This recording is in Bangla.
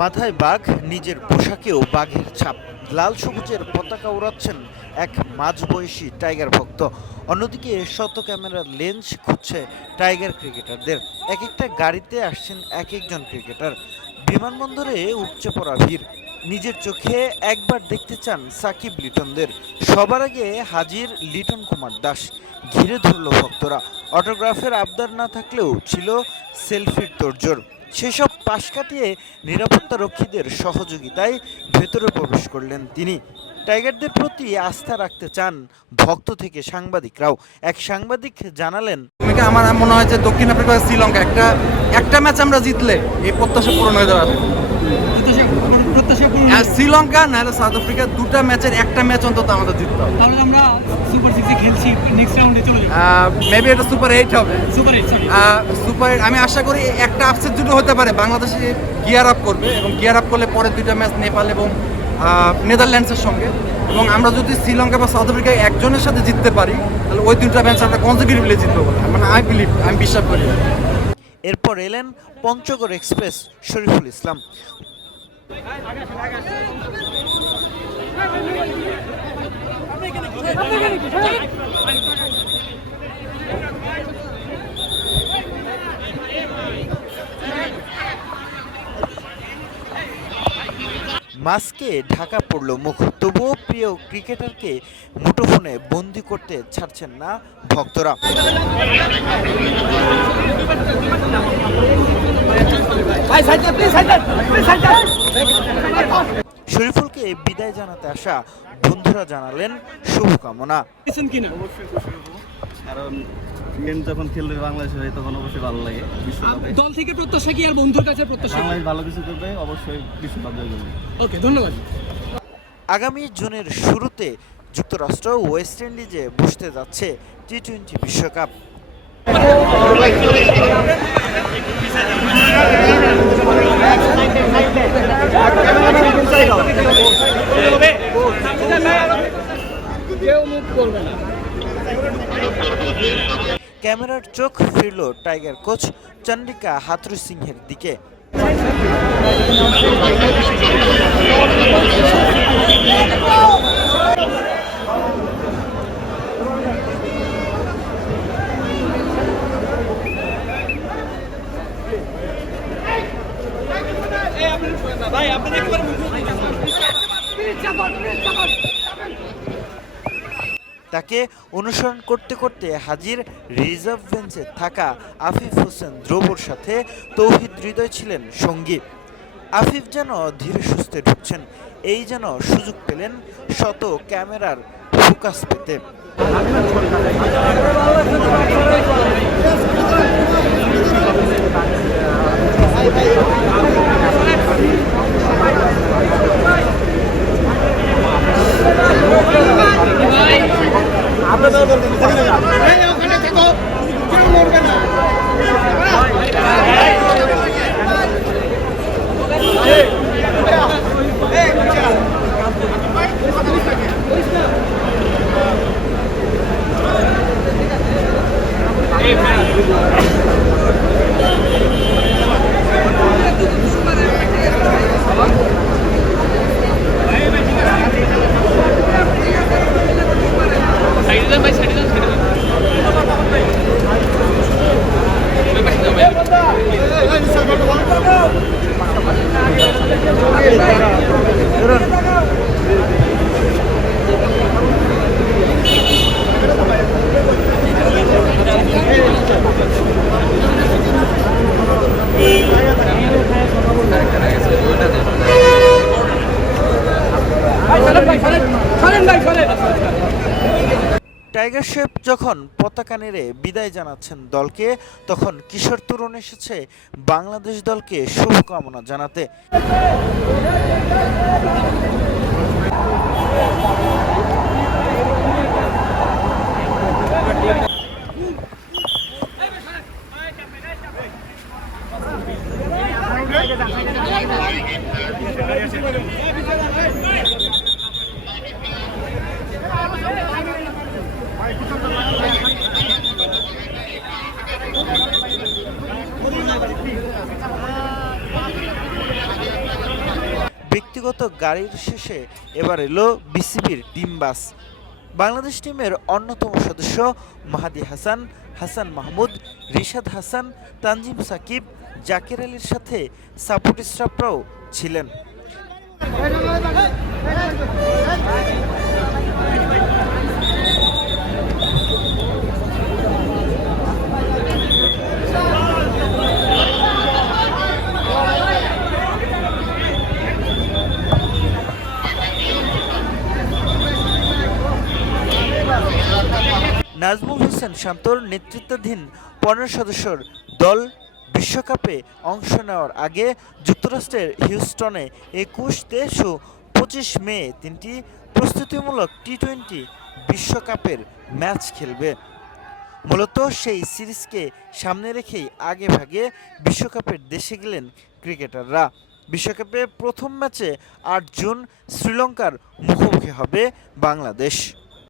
মাথায় বাঘ, নিজের পোশাকেও বাঘের ছাপ। লাল সবুজের পতাকা উড়াচ্ছেন এক মাঝবয়সী টাইগার ভক্ত। অন্যদিকে শত ক্যামেরার লেন্স খুঁজছে টাইগার ক্রিকেটারদের। এক একটা গাড়িতে আসছেন এক একজন ক্রিকেটার। বিমানবন্দরে উপচে পড়া ভিড়। নিজের চোখে একবার দেখতে চান সাকিব লিটনদের। সবার আগে হাজির লিটন কুমার দাস। ঘিরে ধরল ভক্তরা। অটোগ্রাফের আবদার না থাকলেও ছিল সেলফির তোড়জোড়। সেসব পাশ কাটিয়ে নিরাপত্তা রক্ষীদের সহযোগিতায় ভেতরে প্রবেশ করলেন তিনি। টাইগারদের প্রতি আস্থা রাখতে চান ভক্ত থেকে সাংবাদিকরাও। এক সাংবাদিক জানালেন আমার মনে হয় যে দক্ষিণ আফ্রিকা শ্রীলঙ্কা একটা একটা ম্যাচ আমরা জিতলে এই প্রত্যাশা পূরণ হয়ে পূরণ আর শ্রীলঙ্কা নাহলে সাউথ আফ্রিকা দুটা ম্যাচের একটা ম্যাচ অন্তত আমাদের জিততে হবে। তাহলে আমরা সুপার সিক্সে খেলছি নেক্সট রাউন্ডে চলে যাব। মেবি এটা সুপার এইট হবে। সুপার এইট সুপার আমি আশা করি একটা আপসেট দুটো হতে পারে। বাংলাদেশে গিয়ার আপ করবে এবং গিয়ার আপ করলে পরে দুইটা ম্যাচ নেপাল এবং নেদারল্যান্ডসের সঙ্গে। এবং আমরা যদি শ্রীলঙ্কা বা সাউথ আফ্রিকা একজনের সাথে জিততে পারি তাহলে ওই দুইটা ম্যাচ আমরা কনজিকিউটিভলি জিতবো মানে আই বিলিভ আমি বিশ্বাস করি। এরপর এলেন পঞ্চগড় এক্সপ্রেস শরীফুল ইসলাম। মাস্কে ঢাকা পড়ল মুখ। তবুও প্রিয় ক্রিকেটারকে মুঠোফোনে বন্দি করতে ছাড়ছেন না ভক্তরা। শরীফুলকে বিদায় জানাতে আসা বন্ধুরা জানালেন শুভকামনা। কারণ মেন যখন খেলবে বাংলাদেশ হয় তখন অবশ্যই ভালো লাগে দল থেকে প্রত্যাশা কি আর বন্ধুর কাছে প্রত্যাশা? বাংলাদেশ ভালো কিছু করবে অবশ্যই বিশ্বকাপ জয় করবে। ওকে ধন্যবাদ। আগামী জুনের শুরুতে যুক্তরাষ্ট্র ওয়েস্ট ইন্ডিজে বসতে যাচ্ছে টি টোয়েন্টি বিশ্বকাপ কেউ মুখ করবে না ক্যামেরার চোখ ফিরল টাইগার কোচ চন্ডিকা হাতরু সিংহের দিকে। তাকে অনুসরণ করতে করতে হাজির রিজার্ভ বেঞ্চে থাকা আফিফ হোসেন ধ্রুবর সাথে তৌহিদ হৃদয় ছিলেন সঙ্গী আফিফ যেন ধীরে সুস্থে ঢুকছেন, এই যেন সুযোগ পেলেন শত ক্যামেরার ফোকাস পেতে। টাইগার শেপ যখন পতাকা নেড়ে বিদায় জানাচ্ছেন দলকে, তখন কিশোর তরুণ এসেছে বাংলাদেশ দলকে শুভকামনা জানাতে। ব্যক্তিগত গাড়ির শেষে এবার এলো বিসিবির টিম বাস। বাংলাদেশ টিমের অন্যতম সদস্য মাহাদি হাসান হাসান মাহমুদ, রিশাদ হাসান, তানজিম সাকিব, জাকির আলীর সাথে সাপোর্ট স্টাফরাও ছিলেন। নাজমুল হোসেন শান্তর নেতৃত্বাধীন পনেরো সদস্যর দল বিশ্বকাপে অংশ নেওয়ার আগে যুক্তরাষ্ট্রের হিউস্টনে একুশ, তেইশ ও পঁচিশ মে তিনটি প্রস্তুতিমূলক টি টোয়েন্টি বিশ্বকাপের ম্যাচ খেলবে। মূলত সেই সিরিজকে সামনে রেখেই আগে ভাগে বিশ্বকাপের দেশে গেলেন ক্রিকেটাররা। বিশ্বকাপে প্রথম ম্যাচে আট জুন শ্রীলঙ্কার মুখোমুখি হবে বাংলাদেশ।